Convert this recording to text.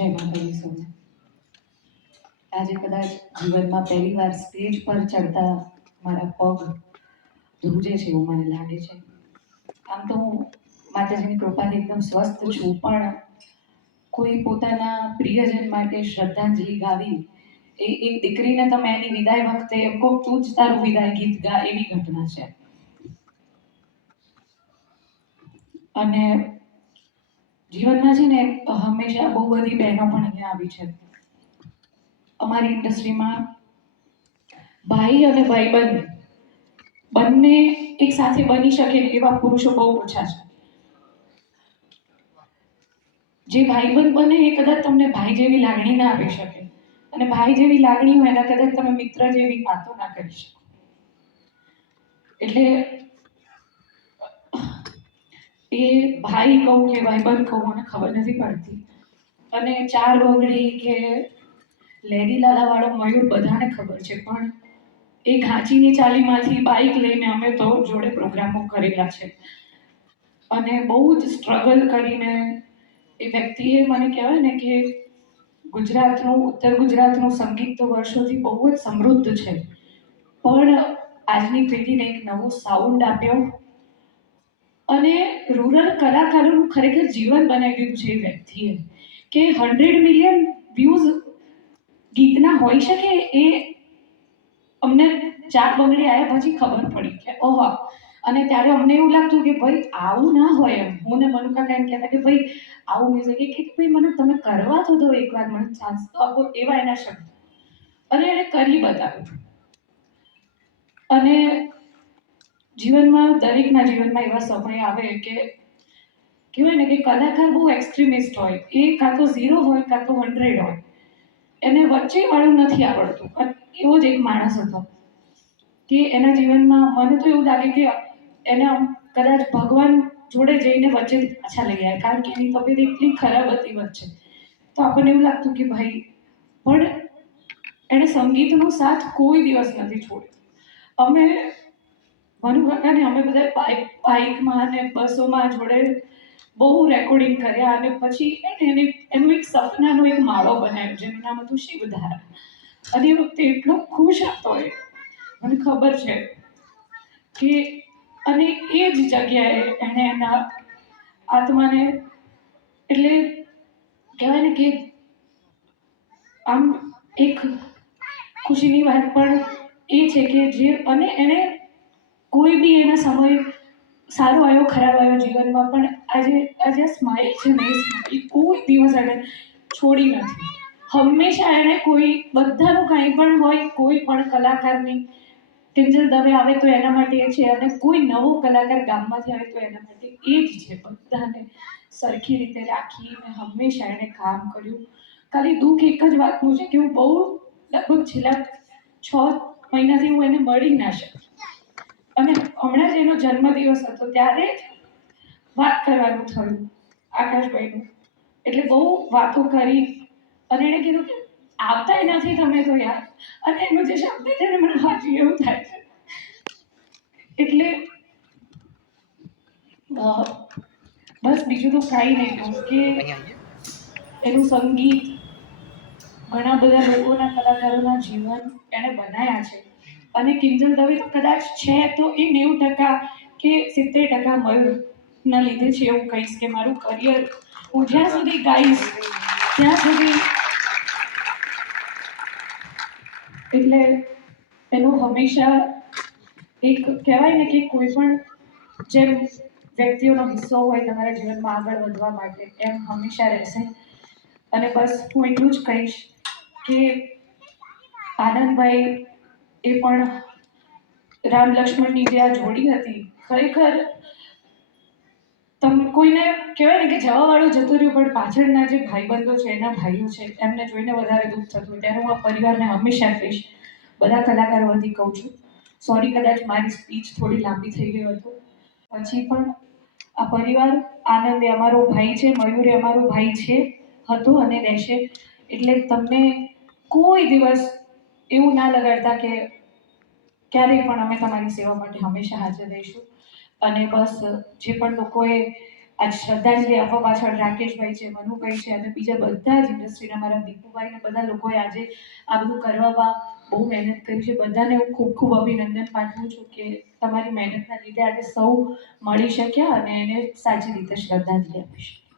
જય માતાજી સૌને. આજે કદાચ જીવનમાં પહેલી વાર સ્ટેજ પર ચડતા મારા પગ ધ્રુજે છે એવું મને લાગે છે. આમ તો હું માતાજીની કૃપાથી એકદમ સ્વસ્થ છું, પણ કોઈ પોતાના પ્રિયજન માટે શ્રદ્ધાંજલિ ગાવી એક દીકરીને તમે એની વિદાય વખતે એમ કહો તું જ તારું વિદાય ગીત ગા, એવી ઘટના છે. અને જીવનમાં છે ને હંમેશા બહુ બધી બહેનો પણ અહીંયા આવી છે. અમારી ઇન્ડસ્ટ્રીમાં ભાઈ અને ભાઈબંધ બંને એક સાથે બની શકે એવા પુરુષો બહુ ઓછા છે. જે ભાઈબંધ બને એ કદાચ તમને ભાઈ જેવી લાગણી ના આપી શકે, અને ભાઈ જેવી લાગણી હોય એના કદાચ તમે મિત્ર જેવી વાતો ના કરી શકો. એટલે એ ભાઈ કહું કે ભાઈબંધ કહું મને ખબર નથી પડતી. અને ચાર વગડી કે લેડી લાલા વાળો મયુર બધાને ખબર છે, પણ એ ઘાંચીની ચાલીમાંથી બાઇક લઈને અમે તો જોડે પ્રોગ્રામો કરેલા છે. અને બહુ જ સ્ટ્રગલ કરીને એ વ્યક્તિએ મને કહેવાય ને કે ગુજરાતનું, ઉત્તર ગુજરાતનું સંગીત તો વર્ષોથી બહુ જ સમૃદ્ધ છે, પણ આજની પેઢીને એક નવો સાઉન્ડ આપ્યો અને રૂરલ કલાકારોનું ખરેખર જીવન બનાવી દીધું છે એ વ્યક્તિએ. કે 100 મિલિયન વ્યૂઝ ગીતના હોઈ શકે એ અમને ચાર બંગડી આવ્યા પછી ખબર પડી કે ઓહો. અને ત્યારે અમને એવું લાગતું કે ભાઈ આવું ના હોય. એમ હું ને મનુ કાકા એમ કહેતા કે ભાઈ આવું મ્યુઝિક કે ભાઈ મને તમે કરવા તો દો એકવાર, મને ચાન્સ તો આપો, એવા એના શબ્દ. અને એને કરી બતાવ્યું. અને જીવનમાં દરેકના જીવનમાં એવા સમય આવે કે કહેવાય ને કે કલાકાર બહુ એક્સ્ટ્રીમિસ્ટ હોય. એ કાં તો 0 હોય કાં તો 100 હોય. એને વચ્ચે વાળું નથી આવડતું. એવો જ એક માણસ હતો કે એના જીવનમાં મને તો એવું લાગે કે એને કદાચ ભગવાન જોડે જઈને વચ્ચે પાછા લઈ આવ્યા, કારણ કે એની તબિયત એટલી ખરાબ હતી વચ્ચે. તો આપણને એવું લાગતું કે ભાઈ, પણ એણે સંગીતનો સાથ કોઈ દિવસ નથી છોડ્યો. અમે મનુ કાકાને અમે બધા બાઇકમાં અને બસોમાં જોડે બહુ રેકોર્ડિંગ કર્યા, અને પછી એનું એક સપનાનો એક માળો બનાવ્યો જેનું નામ હતું શિવધારા. અને એ વખતે એટલો ખુશ હતો એ, મને ખબર છે કે અને એ જ જગ્યાએ એણે એના આત્માને, એટલે કહેવાય ને કે આમ એક ખુશીની વાત પણ એ છે કે જે અને એણે કોઈ બી એના સમય સારો આવ્યો ખરાબ આવ્યો જીવનમાં, પણ આજે સ્માઇલ છે ને, એ સ્માઇલ કોઈ દિવસ એણે છોડી નથી. હંમેશા એણે કોઈ બધાનું કાંઈ પણ હોય, કોઈ પણ કલાકારની કિંજલ દવે આવે તો એના માટે એ છે, અને કોઈ નવો કલાકાર ગામમાંથી આવે તો એના માટે એ જ છે. બધાને સરખી રીતે રાખીને હંમેશા એણે કામ કર્યું. ખાલી દુઃખ એક જ વાતનું છે કે હું બહુ લગભગ છેલ્લા 6 મહિનાથી હું એને મળી ના શકી. અને હમણાં જ એનો જન્મદિવસ હતો ત્યારે જ વાત કરવાનું થયું આકાશભાઈનું. એટલે બહુ વાતો કરી અને એણે કીધું કે આવતાય નથી તમે તો યાર. અને એનો જે શબ્દ છે ને, મને હાજી એવું થાય છે. એટલે બસ બીજું તો કાંઈ નહીં કહું કે એનું સંગીત ઘણા બધા લોકોના, કલાકારોના જીવન એણે બનાવ્યા છે. અને કિંજલ દવે તો કદાચ છે તો એ 90% કે 70% મયુરના લીધે છે. એવું કહીશ કે મારું કરિયર હું જ્યાં સુધી ગાઈશ ત્યાં સુધી, એટલે એનો હંમેશા એક કહેવાય ને કે કોઈ પણ જેમ વ્યક્તિઓનો હિસ્સો હોય તમારા જીવનમાં આગળ વધવા માટે, એમ હંમેશા રહેશે. અને બસ હું એટલું જ કહીશ કે આનંદભાઈ એ પણ રામ લક્ષ્મણની જે આ જોડી હતી, ખરેખર કોઈને કહેવાય ને કે જવાવાળું જતું રહ્યું, પણ પાછળના જે ભાઈબંધો છે, એના ભાઈઓ છે, એમને જોઈને વધારે દુઃખ થતું હોય. ત્યારે હું આ પરિવારને હંમેશા કહીશ, બધા કલાકારો વતી કહું છું, સોરી કદાચ મારી સ્પીચ થોડી લાંબી થઈ ગઈ હતું. પછી પણ આ પરિવાર આનંદ એ અમારો ભાઈ છે, મયુર એ અમારો ભાઈ છે, હતો અને રહેશે. એટલે તમને કોઈ દિવસ એવું ના લગાડતા કે ક્યારેય પણ અમે તમારી સેવા માટે હંમેશા હાજર રહીશું. અને બસ જે પણ લોકોએ આજ શ્રદ્ધાંજલિ આપવા પાછળ રાકેશભાઈ છે, મનુભાઈ છે અને બીજા બધા જ ઇન્ડસ્ટ્રીના મારા દીપુભાઈ ને બધા લોકોએ આજે આ બધું કરવામાં બહુ મહેનત કરી છે. બધાને હું ખૂબ ખૂબ અભિનંદન પાઠવું છું કે તમારી મહેનતના લીધે આજે સૌ મળી શક્યા અને એને સાચી રીતે શ્રદ્ધાંજલિ આપી શકીએ.